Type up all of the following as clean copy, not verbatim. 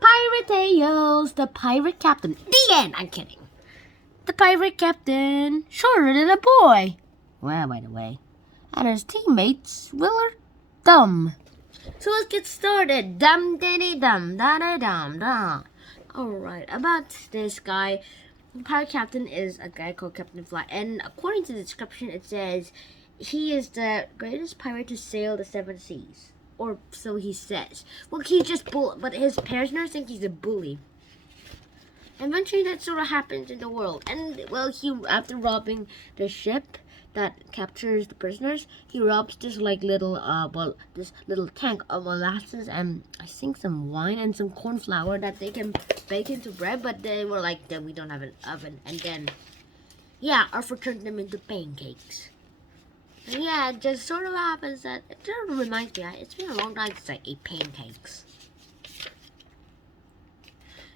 Pirate Tales, the pirate captain. The end. I'm kidding. The pirate captain, shorter than a boy. Well, by the way. And his teammates, were dumb. So let's get started. Dum diddy dum da da dum da. Alright, about this guy. The pirate captain is a guy called Captain Fly. And according to the description, it says he is the greatest pirate to sail the seven seas. Or so he says. Well, he just but his parents think he's a bully. Eventually, that sort of happens in the world. And, well, after robbing the ship that captures the prisoners, he robs this, this little tank of molasses and I think some wine and some corn flour that they can bake into bread. But they were like, we don't have an oven. And then, yeah, Arthur turned them into pancakes. And yeah, it just sort of happens that, it sort of reminds me, it's been a long time since I ate pancakes.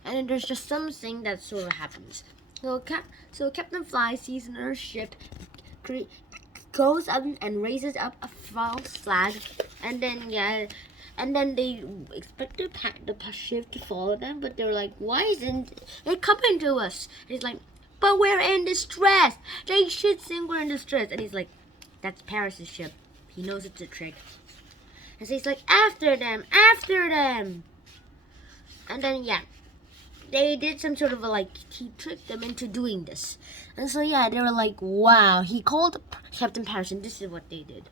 And then there's just something that sort of happens. So Captain Fly sees another ship, goes up and raises up a false flag, and then they expect the ship to follow them, but they're like, why isn't it coming to us? And he's like, but we're in distress. They should think we're in distress. And he's like, that's Paris' ship. He knows it's a trick. And so he's like, after them. And then they did some sort of he tricked them into doing this. And so they were like, wow. He called Captain Paris and this is what they did.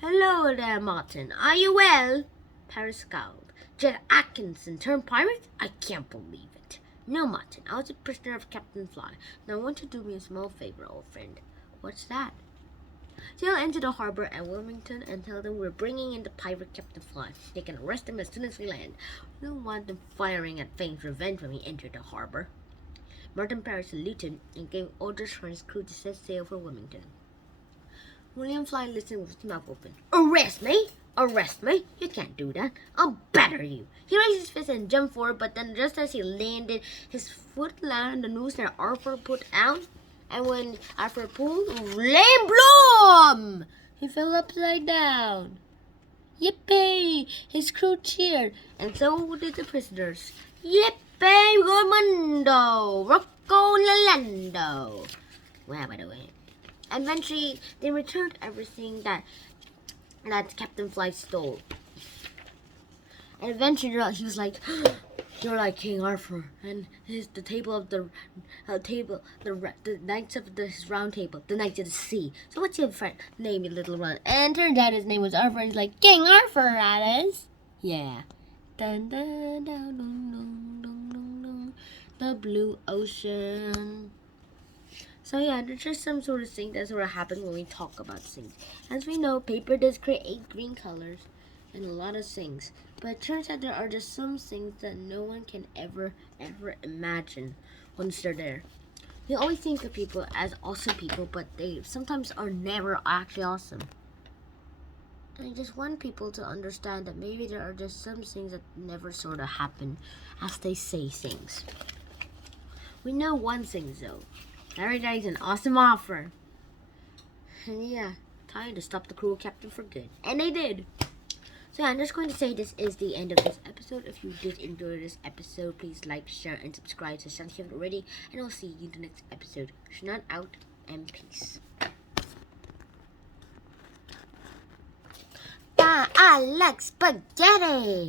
Hello there, Martin. Are you well? Paris scowled. Jet Atkinson turned pirate? I can't believe it. No, Martin. I was a prisoner of Captain Fly. Now I want you to do me a small favor, old friend. What's that? Sail into the harbor at Wilmington and tell them we're bringing in the pirate Captain Fly. They can arrest him as soon as we land. We don't want them firing at Fame's revenge when we enter the harbor. Martin Paris saluted and gave orders for his crew to set sail for Wilmington. William Fly listened with his mouth open. Arrest me? Arrest me? You can't do that. I'll batter you. He raised his fist and jumped forward, but then just as he landed, his foot landed on the noose that Arthur put out. And when Arthur pulled, flame blew him! He fell upside down. Yippee! His crew cheered, and so did the prisoners. Yippee! Mundo! Rocco Lalando! Well, by the way. Eventually, they returned everything that Captain Fly stole. And eventually, he was like, you're like King Arthur, and the table of the knights of his round table, the knights of the sea. So what's your friend name, you little run? And turned out his name was Arthur, and he's like, King Arthur, that is. Yeah. Dun, dun, dun, dun, dun, dun, dun, dun. The blue ocean. So there's just some sort of thing that sort of happens when we talk about things. As we know, paper does create green colors and a lot of things. But it turns out there are just some things that no one can ever imagine once they're there. We always think of people as awesome people, but they sometimes are never actually awesome. And I just want people to understand that maybe there are just some things that never sort of happen as they say things. We know one thing though. Larry Daddy's an awesome offer. And time to stop the cruel captain for good. And they did. So I'm just going to say this is the end of this episode. If you did enjoy this episode, please like, share, and subscribe to the channel if you haven't already. And I'll see you in the next episode. Shannon out, and peace. I like spaghetti.